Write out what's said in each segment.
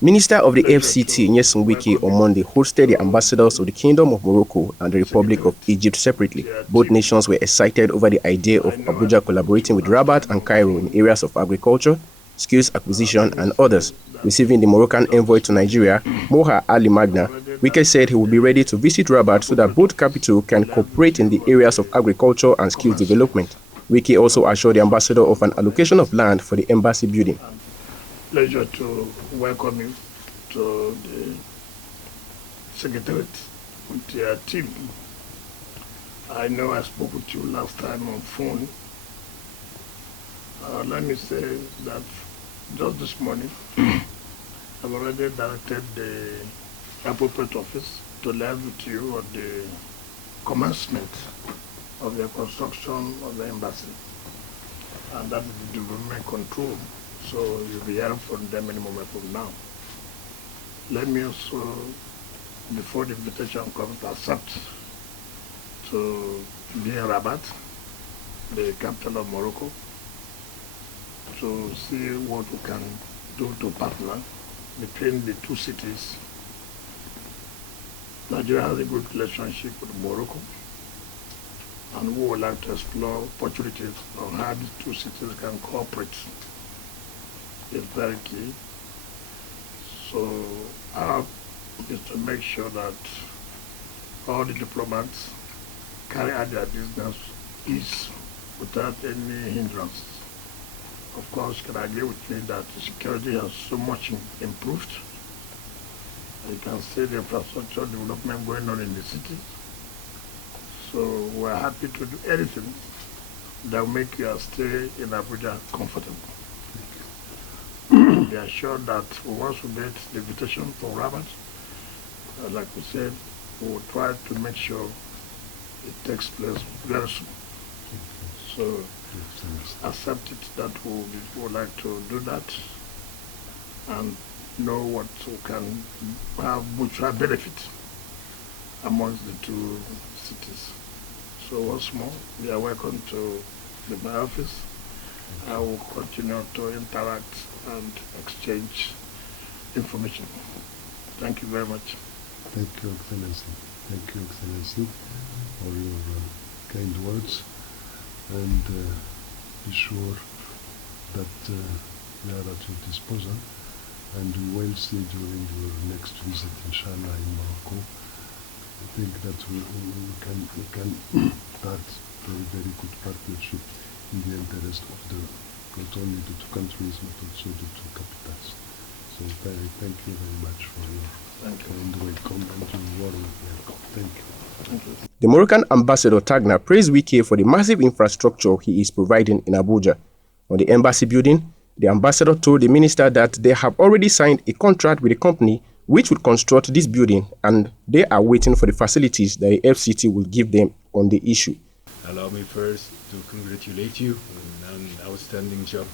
Minister of the FCT, Wike, on Monday hosted the ambassadors of the Kingdom of Morocco and the Republic of Egypt separately. Both nations were excited over the idea of Abuja collaborating with Rabat and Cairo in areas of agriculture, skills acquisition, and others. Receiving the Moroccan envoy to Nigeria, Moha Ali Magna, Wike said he would be ready to visit Rabat so that both capitals can cooperate in the areas of agriculture and skills development. Wike also assured the ambassador of an allocation of land for the embassy building. Pleasure to welcome you to the Secretariat with your team. I know I spoke with you last time on phone. Let me say that just this morning, I've already directed the appropriate office to liaise with you on the commencement of the construction of the embassy. And that is the development control. So you'll be hearing from them any moment from now. Let me also, before the invitation comes, accept to be in Rabat, the capital of Morocco, to see what we can do to partner between the two cities. Nigeria has a good relationship with Morocco, and we would like to explore opportunities on how the two cities can cooperate. Is very key. So our is to make sure that all the diplomats carry out their business ease without any hindrance. Of course, you can agree with me that security has so much improved. You can see the infrastructure development going on in the city. So we're happy to do anything that will make your stay in Abuja comfortable. Be assured that once we get the invitation from Rabat, like we said, we will try to make sure it takes place very soon. So accept it that we would like to do that and know what we can have mutual benefit amongst the two cities. So once more, you are welcome to my office. I will continue to interact and exchange information. Thank you very much. Thank you, Excellency. Thank you, Excellency, for your kind words. And be sure that we are at your disposal, and we will see during your next visit, inshallah, in Morocco. I think that we can start a very good partnership in the interest of not only the two countries but also the two capitals. So thank you very much for your kind welcome and your warm welcome. Thank you. Thank you. The Moroccan ambassador Tagna praised Wike for the massive infrastructure he is providing in Abuja. On the embassy building, the ambassador told the minister that they have already signed a contract with a company which would construct this building, and they are waiting for the facilities that the FCT will give them on the issue. Allow me first to congratulate you on an outstanding job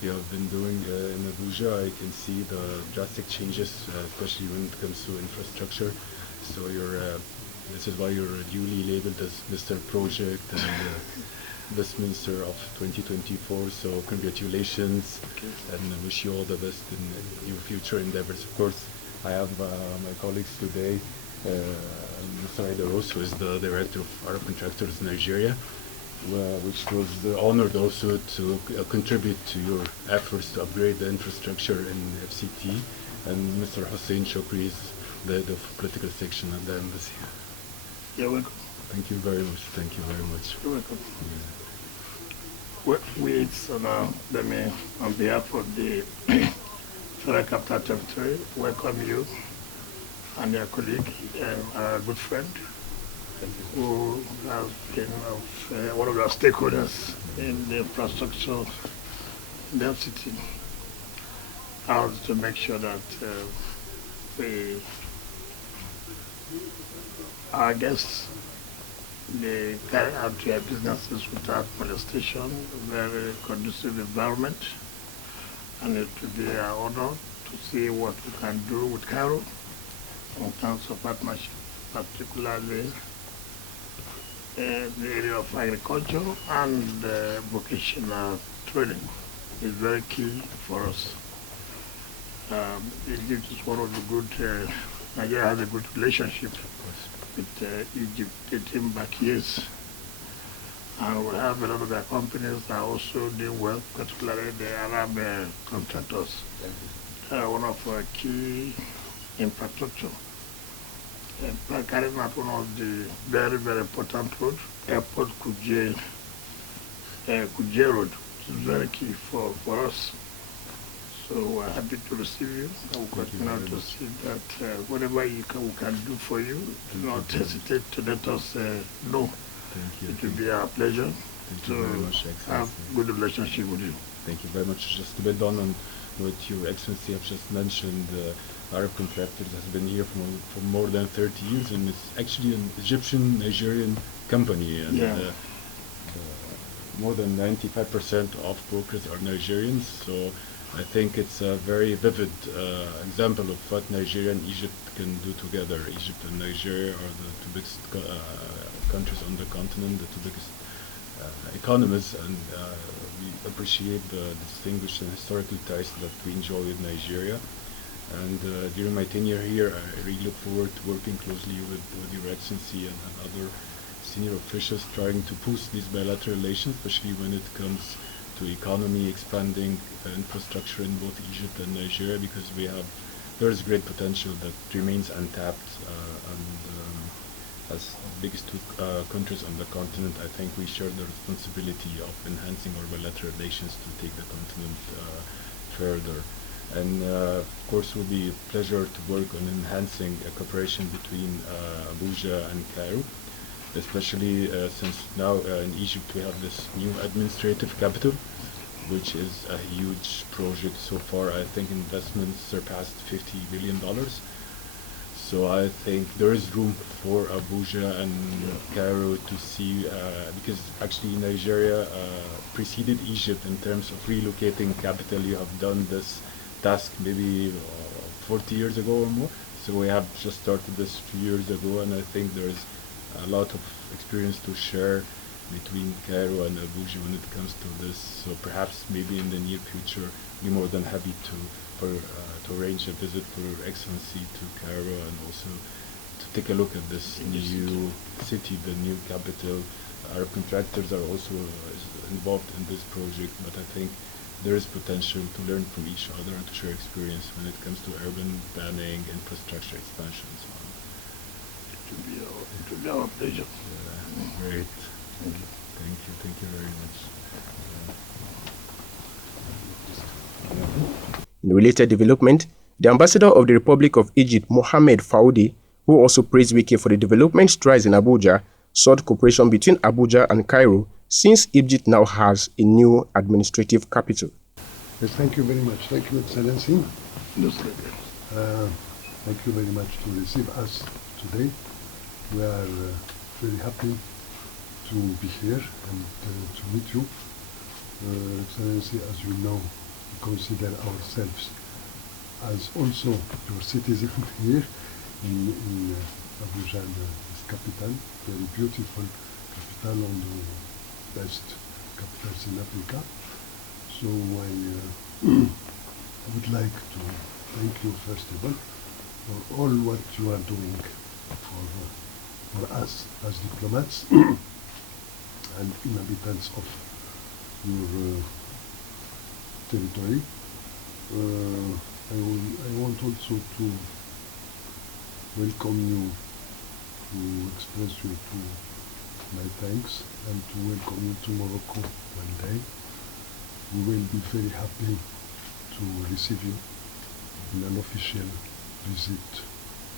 you have been doing in Abuja. I can see the drastic changes, especially when it comes to infrastructure. So this is why you're duly labeled as Mr. Project and Best Minister of 2024. So congratulations, and I wish you all the best in your future endeavors. Of course, I have my colleagues today. Mr. Aidaros, who is the Director of Arab Contractors in Nigeria, which was honored also to contribute to your efforts to upgrade the infrastructure in FCT, and Mr. Hussein Shokri is the head of political section at the embassy. You're welcome. Thank you very much. Thank you very much. You're welcome. Let me, on behalf of the Federal Capital Territory, welcome you and your colleague and our good friend who has been one of our stakeholders in the infrastructure in the city. Ours to make sure that our guests, they carry out their businesses without molestation, very conducive environment, and it will be our honor to see what we can do with Cairo in terms of partnership, particularly the area of agriculture and vocational training is very key for us. Egypt is one of the good, Nigeria has a good relationship with Egypt dating back years. And we have a lot of their companies that are also doing well, particularly the Arab contractors. One of our key infrastructure. Carrying out one of the very, very important roads, Airport Kuje Road, which is very key for us. So we're happy to receive you. I will continue to see that whatever we can do for you, do not hesitate to let us know. Thank you. It will be our pleasure to have good relationship with you. Thank you very much. Just to build on what Your Excellency have just mentioned, Arab Contractors has been here for more than 30 years, and it's actually an Egyptian-Nigerian company. And, more than 95% of brokers are Nigerians, so I think it's a very vivid example of what Nigeria and Egypt can do together. Egypt and Nigeria are the two biggest countries on the continent, the two biggest economies, and we appreciate the distinguished and historical ties that we enjoy with Nigeria. And during my tenure here, I really look forward to working closely with Your Excellency and other senior officials trying to boost these bilateral relations, especially when it comes to economy, expanding infrastructure in both Egypt and Nigeria, because there is great potential that remains untapped, and as the biggest two countries on the continent, I think we share the responsibility of enhancing our bilateral relations to take the continent further. And of course, it will be a pleasure to work on enhancing cooperation between Abuja and Cairo, especially since now in Egypt we have this new administrative capital, which is a huge project. So far, I think investments surpassed $50 billion. So I think there is room for Abuja and Cairo to see, because actually Nigeria preceded Egypt in terms of relocating capital. You have done this task maybe 40 years ago or more. So we have just started this 2 years ago, and I think there is a lot of experience to share between Cairo and Abuja when it comes to this. So perhaps maybe in the near future, we're more than happy to arrange a visit for Your Excellency to Cairo, and also to take a look at this new city, the new capital. Our contractors are also involved in this project, but I think there is potential to learn from each other and to share experience when it comes to urban planning, infrastructure expansion, and so on. It will be our pleasure. Great. Thank you very much. In related development, the ambassador of the Republic of Egypt, Mohamed Faoudi, who also praised Wike for the development strides in Abuja, sought cooperation between Abuja and Cairo since Egypt now has a new administrative capital. Yes, thank you very much. Thank you, Excellency. Yes, thank you very much to receive us today. We are very happy to be here and to meet you. Excellency, as you know, we consider ourselves as also your citizen here in Abuja, this capital, very beautiful capital, one of the best capitals in Africa. So I would like to thank you first of all for all what you are doing for us as diplomats and inhabitants of your territory. I want also to welcome you, to express you to my thanks, and to welcome you to Morocco one day. We will be very happy to receive you in an official visit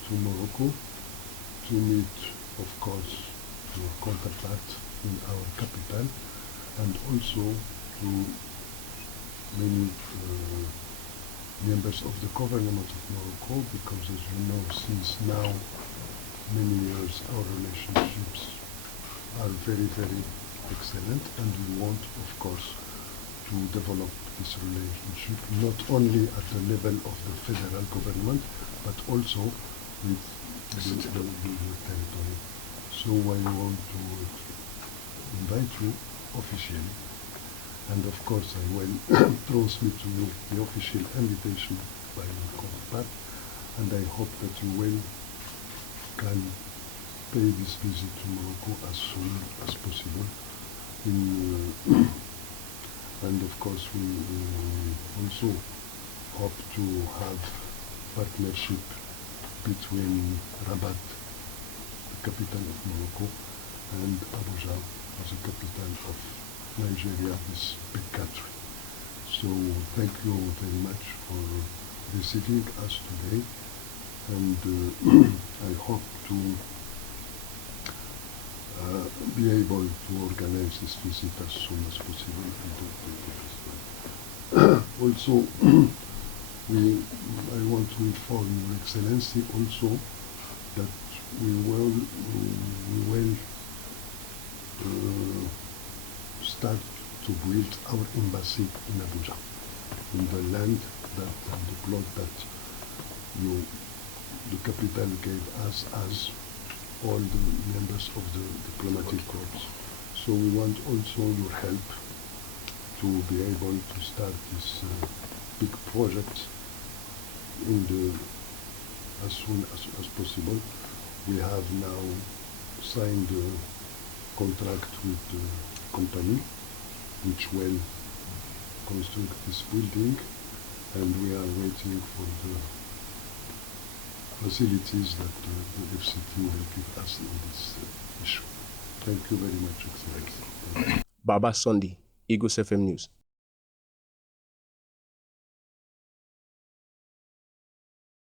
to Morocco, to meet, of course, your counterpart in our capital, and also to many members of the government of Morocco, because as you know, since now many years our relationships are very, very excellent, and we want, of course, to develop this relationship not only at the level of the federal government, but also with the territory. So I want to invite you officially, and of course I will transmit to you the official invitation by your counterpart, and I hope that you will can pay this visit to Morocco as soon as possible. And of course, we also hope to have partnership between Rabat, the capital of Morocco, and Abuja as the capital of Nigeria, this big country. So thank you very much for receiving us today, and I hope to be able to organize this visit as soon as possible and do it also, I want to inform Your Excellency also that we will start to build our embassy in Abuja, in the land that and the plot that the capital gave us as all the members of the diplomatic corps. So we want also your help to be able to start this big project as soon as possible. We have now signed a contract with the company which will construct this building, and we are waiting for the facilities that the FCT will give us in this issue. Thank you very much, Excellency. Baba Sunday, Eagles FM News.